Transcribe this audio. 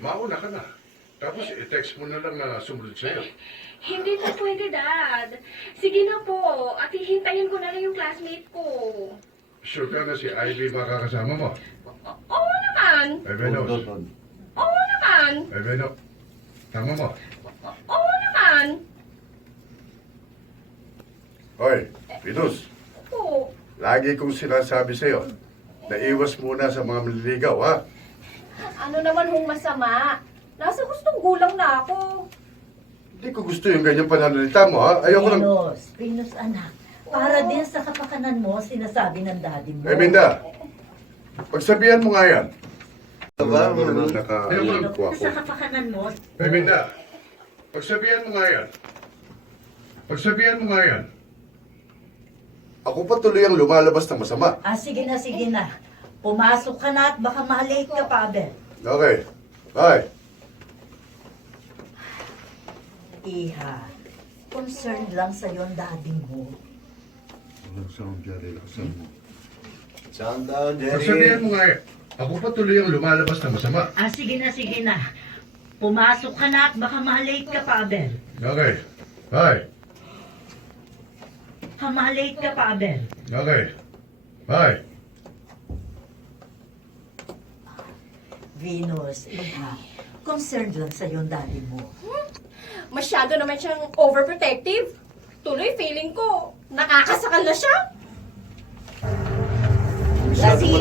mauna ka na. Tapos i-text mo na lang na sumunod sa'yo. Hindi po pwede, Dad. Sige na po. At hihintayin ko na lang yung classmate ko. Sure ka na si Ivy makakasama mo? Oo naman. Evenos. Oo naman. Eveno. Tama mo. Oo naman. Hoy, Venus. Oo. Lagi kong sinasabi sa'yo na iwas muna sa mga manliligaw, ha? Ano naman hong masama? Nasa gustong gulang na ako. Hindi ko gusto yung ganyang pananalita mo, ha? Ayoko lang... Venus anak. Para din sa kapakanan mo, sinasabi ng daddy mo. Minda, pagsabihan mo nga yan. Ba? Ayoko lang. Sa kapakanan mo. Minda, pagsabihan mo nga yan. Pagsabihan mo nga yan. Ako pa tuloy ang lumalabas ng masama. Sige na, sige na. Pumasok ka na at baka malate ka pa, Abel. Okay. Bye. Iha, concerned lang sa'yo ang daddy mo. Sound down, Pagsabihan mo nga yan. Ako pa tuloy ang lumalabas ng masama. Sige na, sige na. Pumasok ka na at baka malate ka pa, Abel. Okay. Bye. Malate ka pa, Abel. Okay. Bye. Venus, Iha, concerned lang sa'yo ang daddy mo. Masyado naman siyang overprotective. Tuloy, feeling ko, nakakasakal na siya. Lasing